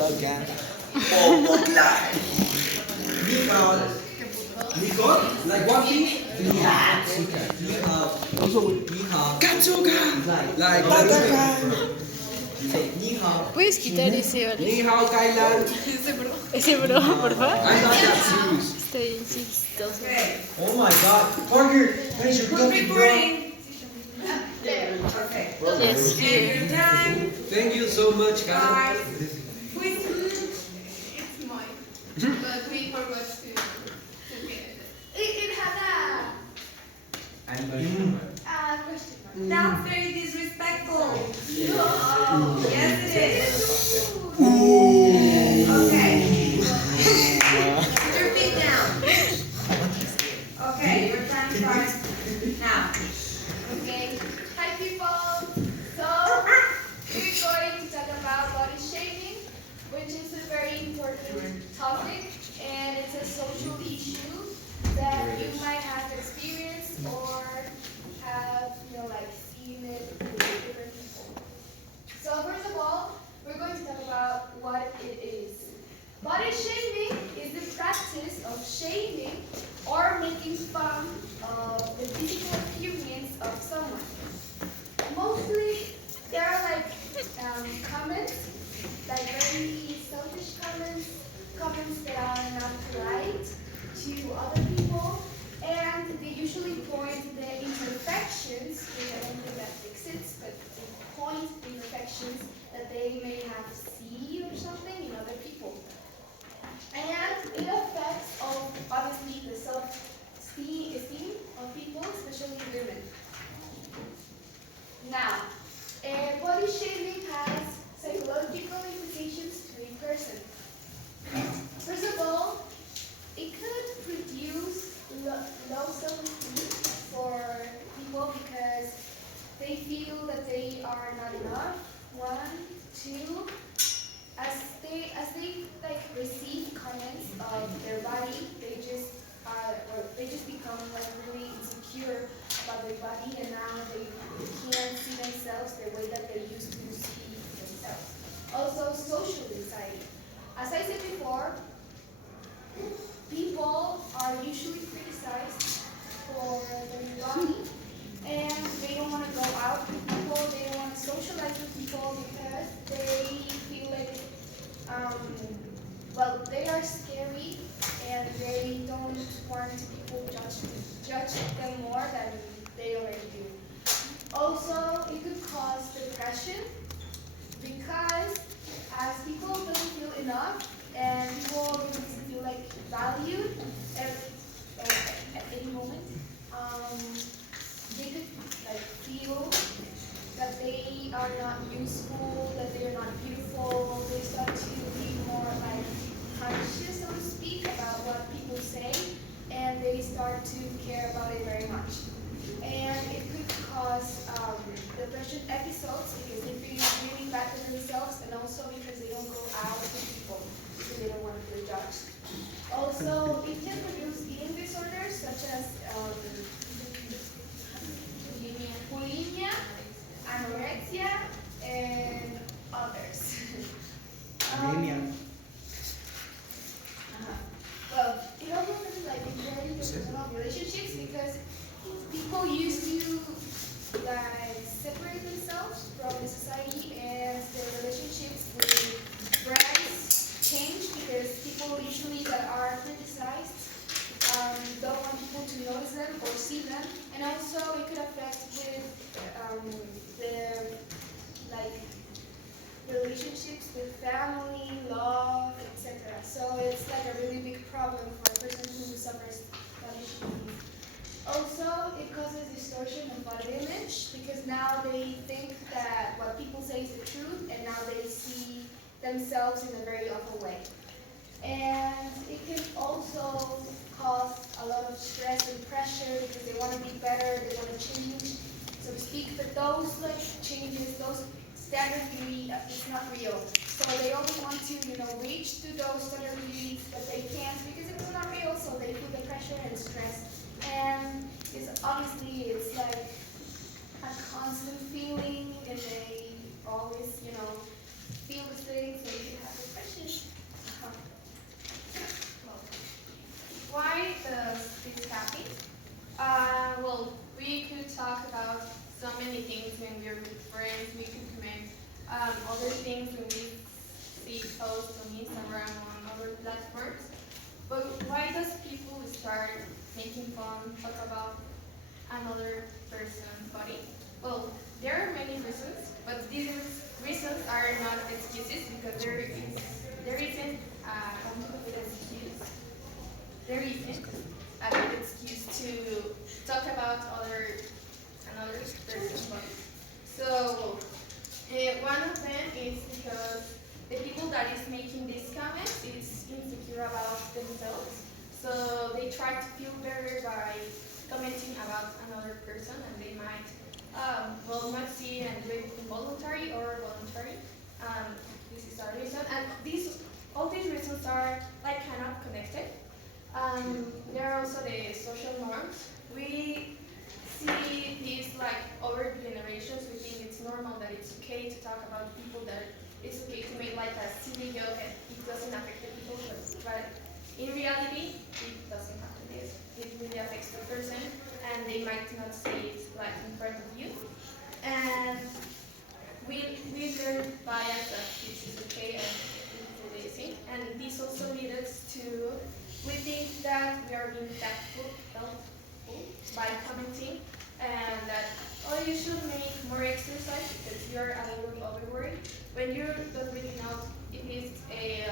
slogan. Oh, Pokla! Nikon. Nikon? Like one piece? Yeah. Also, Katsuga! Like Katsuga! ¿Puedes quitar ese, vale? Ni hao, Kailan. Ese broma, por favor. I'm not that serious. Estoy chistoso. Oh my god. Parker, where's your cookie, bro? Okay. Yes, here. And your time. Thank you so much, guys. Guys. It's mine. But we forgot to get it. It had a question mark. That's very disrespectful. Yes, it is. Okay. Put your feet down. Okay, your time starts now. Okay. Hi people. So we're going to talk about body shaming, which is a very important topic, and it's a social issue that you might have experienced or have, like seen it with different people. So first of all, we're going to talk about what it is. Body shaming is the practice of shaming or making fun of the physical appearance of someone. Mostly, there are comments, like very selfish comments that are not polite to other people, and they usually point the imperfections, which I don't think that exists, but they point the imperfections that they may have seen or something in other people. And it affects, obviously, the self-esteem of people, especially women. Now, body shaming has psychological implications to a person. First of all, it could produce low self-esteem for people because they feel that they are not enough. One, two, as they receive comments of their body, they just become really insecure about their body, and now they can't see themselves the way that they used to see themselves. Also, social anxiety. As I said before, people are usually criticized for their body, and they don't want to go out with people, they don't want to socialize with people because they feel like, they are scary and they don't want people judge them more than they already do. Also, it could cause depression because as people don't feel enough and people don't feel valued at any moment, they could feel that they are not useful, that they are not beautiful. They start to be more conscious, so to speak, about what people say, and they start to care about it very much. And it could cause depression episodes because they feel really bad for themselves, and also because they don't go out with people because they don't want to feel judged. Also, it can produce eating disorders such as bulimia, anorexia, and others. Anemia. Well, it also affects very personal relationships because people used to separate themselves from the society, and their relationships with friends change because people usually that are criticized don't want people to notice them or see them, and also it could affect with their relationships with family, love, etc. So it's a really big problem for a person who suffers body shaming. Also, it causes distortion of body image because now they think that what people say is the truth, and now they see themselves in a very awful way. And it can also cause a lot of stress and pressure because they want to be better, they want to change, so to speak. But those changes, those standard beauty, it's not real. So they always want to, reach to those standard beauties, but they can't because it's not real. So they feel the pressure and stress, and it's a constant feeling, and they always, feel the things, and they have depression. Well, we could talk about so many things when we're with friends. We could comment other things when we see posts on Instagram on other platforms. But why does people start making fun, talk about another person's body? Well, there are many reasons, but these reasons are not excuses because there isn't a good excuse. There isn't a good excuse to talk about another person's body. So one of them is because the people that is making these comments is insecure about themselves. So they try to feel better by commenting about another person, and they might well not see and do it involuntary or voluntary. This is our reason, and all these reasons are like kind of connected. There are also the social norms. We see these like over generations. We think it's normal that it's okay to talk about people, that it's okay to make like a silly joke and it doesn't affect the people, but in reality it doesn't happen this. It really affects the person and they might not say it like in front of you. And we learn bias that this is okay and it's lazy. And this also leads us to we think that we are being helpful by commenting and that oh you should make more exercise because you're a little overweight when you don't really know if it's a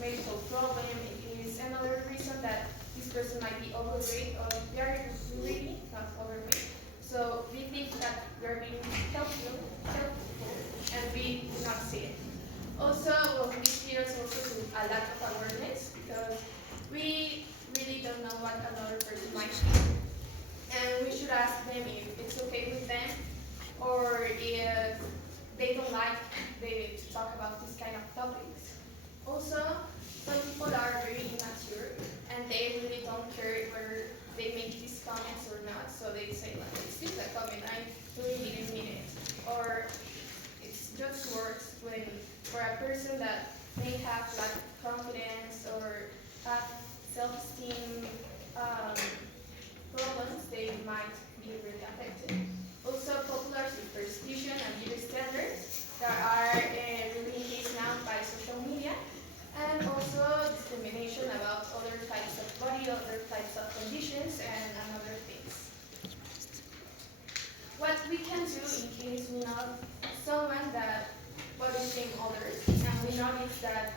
medical problem, it is another reason that this person might be overweight or they are really not overweight. So we think that we are being helpful and we do not see it. Also, well, this leads also to a lack of awareness because we really don't know what another person might think. And we should ask them if it's okay with them or if they don't like to talk about this kind of topics. Also, some people are very immature and they really don't care whether they make these comments or not. So they say like, it's just a comment, I really didn't mean it. Or it's just words when for a person that may have lack of confidence or have self-esteem problems, they might be really affected. Also, popular superstition and beauty standards that are really increased now by social media, and also discrimination about other types of body, other types of conditions, and other things. What we can do in case we know someone that body shame others, and we notice that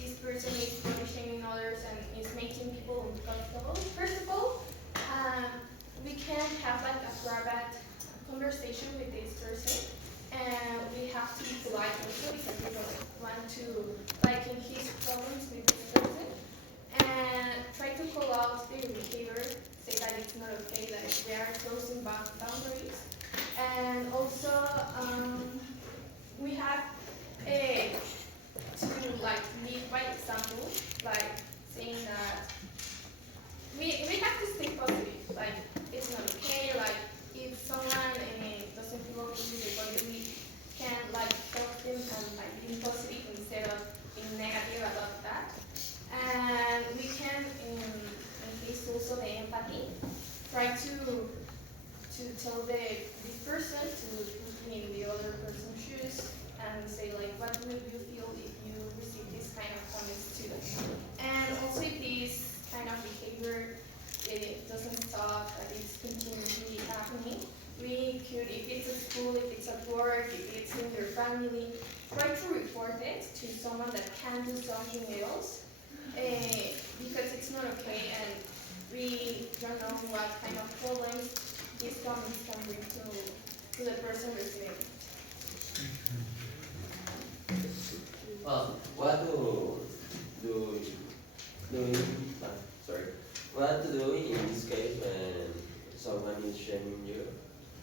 this person is body shaming others and is making people uncomfortable. First of all, we can have like a private conversation with this person, and we have to be polite also because we don't want to like in his problems with this person, and try to call out their behavior, say that it's not okay, that they are crossing boundaries, and also we have to like lead by example, like saying that we have to stay positive. Like it's not okay. Like if someone doesn't feel okay with their body, we can like help them and like being positive instead of being negative about that. And we can increase also the empathy. Try to tell this person to put in the other person's shoes and say like, what would you feel if you receive this kind of comments too? And also if this kind of behavior it doesn't stop, that it's continuously happening, we could, if it's at school, if it's at work, if it's in your family, try to report it to someone that can do something else because it's not okay and we don't know what kind of problems these comments can bring to the person receiving it. Well, what do do sorry, what to do in this case when someone is shaming you?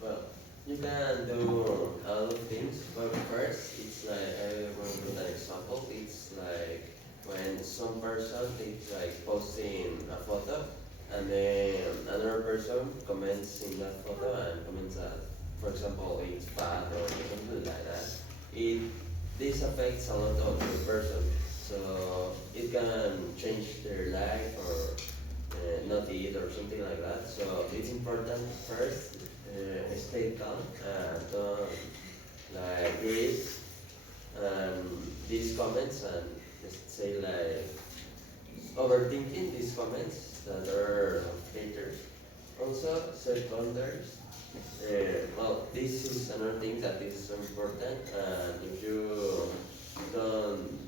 Well, you can do a lot of things, but first it's like I want to put an example. It's like when some person is like posting a photo and then another person comments in that photo and comments that, for example, it's fat or something like that. This affects a lot of the person, so it can change their life or not eat or something like that. So it's important first stay calm and don't like read these comments and say like overthinking these comments that are haters. Also set boundaries. Well, this is another thing that is so important. If you don't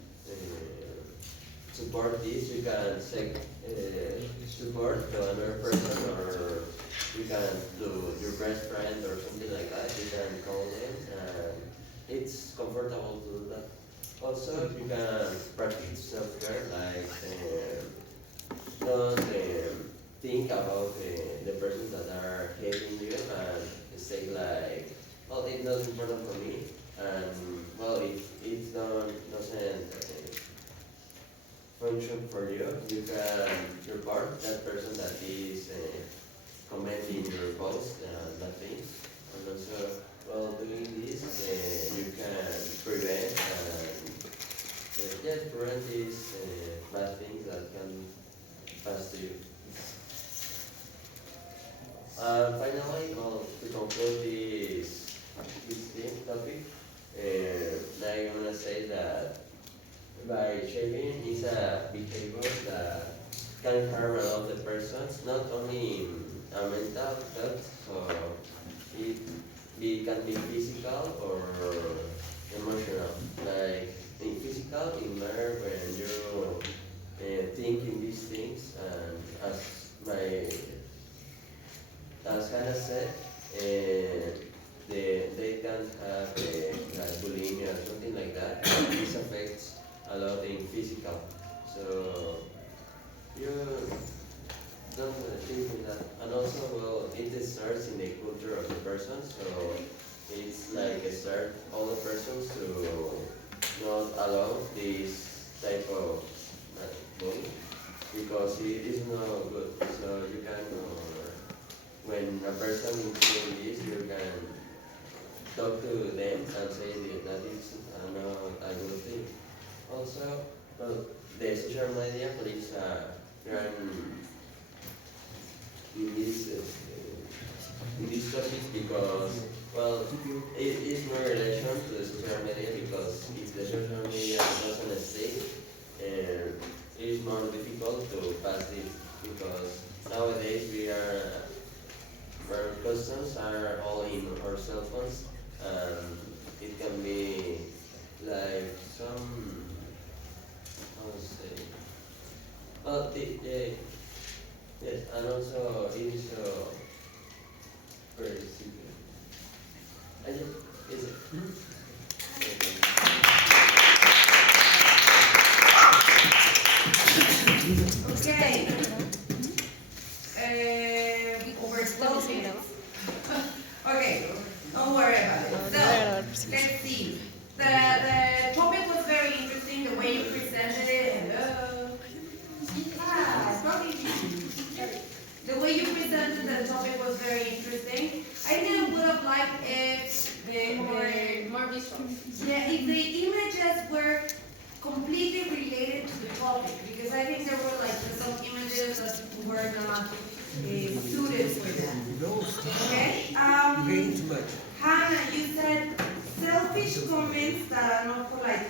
support this, you can seek support to another person, or you can do your best friend or something like that. You can call them, and it's comfortable to do that. Also, you can practice self-care, like don't think about the persons that are hating you and say like, well, it's not important for me, and well, if it doesn't function for you, you can report that person that is commenting your post and that thing. And also, while doing this, you can prevent and prevent these bad things that can pass to you. Finally, well, to conclude this topic, I want to say that by shaving is a behavior that can harm a lot of persons, not only in a mental health, so it can be physical or emotional. Like in physical, in matter when you think in these things, and as Hannah said, they can have like bulimia or something like that. This affects a lot in physical. So you don't think in that. And also, well, it starts in the culture of the person. So it's like a start all the persons to not allow this type of bullying because it is not good. So you can. When a person is doing this, you can talk to them and say that it's not a good thing. Also, well, the social media plays a grand in this topic because, well, it is no relation to the social media because if the social media doesn't stay, it is more difficult to pass this because nowadays our customs are all in our cell phones, and it can be like some, how to say, well, yes, and also it is very simple. And is it? Okay. Okay, don't worry about it. So, let's see. The topic was very interesting, the way you presented it. Hello. Probably. The way you presented the topic was very interesting. I think I would have liked if More visual. if the images were completely related to the topic, because I think there were like some images that were not suited for that. Okay? Hannah, you said selfish comments that are not polite.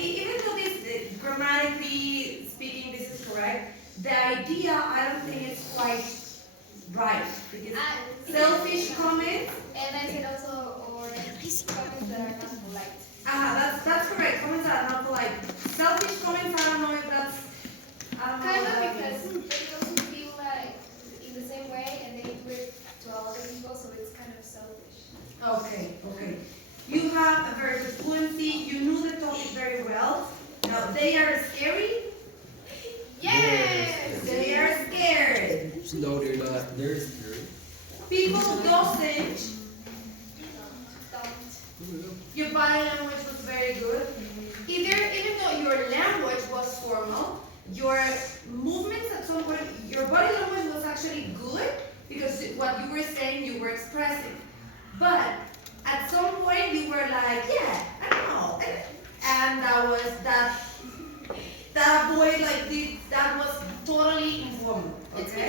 Even though this, grammatically speaking, this is correct, the idea I don't think it's quite right. Because selfish comments. And I said also, or comments that are not polite. That's correct. Comments that are not polite. Selfish comments, I don't know if that's. Kind of because they also feel like in the same way and they do it to other people, so it's kind of selfish. Okay. You have a very good fluency. You knew the topic very well. Now they are scary. Yes! They are scared. No, they're not. They're scary. People doesn't. Don't. Your body language was very good. Even though your language was formal, your movements at some point, your body language was actually good because what you were saying, you were expressing. But at some point, you were like, yeah, I don't know. And that boy like this, that was totally informal. It's Okay?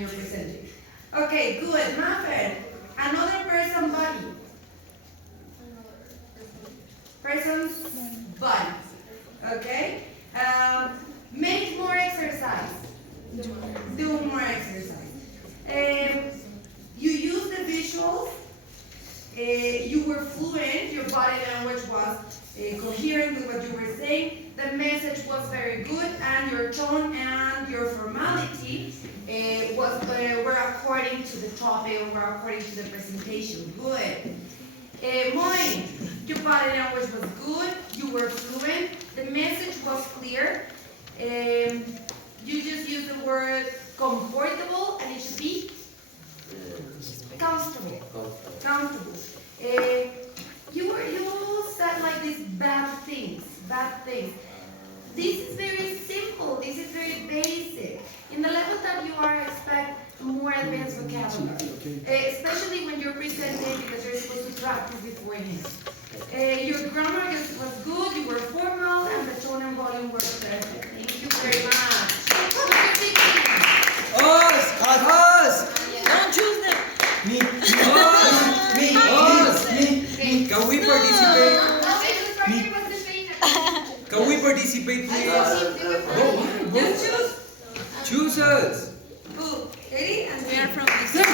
you're presenting. Okay, good. Maffer, another person body. Person's body. Okay? Make more exercise. Do more exercise. You use the visuals. You were fluent. Your body language was coherent with what you were saying. The message was very good, and your tone and your formality were according to the topic, or were according to the presentation. Good. Moin, your body language was good. You were fluent. The message was clear. You just used the word comfortable, and it should be comfortable. Comfortable. You said like these bad things. This is very simple. This is very basic. In the level that you are, expect more advanced vocabulary, especially when you're presenting, because you're supposed to practice beforehand. Your grammar was good. You were formal, and the tone and volume were perfect. Thank you very much. Us! Don't choose them. Me! Can we participate? Can we participate, please? Just choose. Choose us! Who? Eddie and We are from this.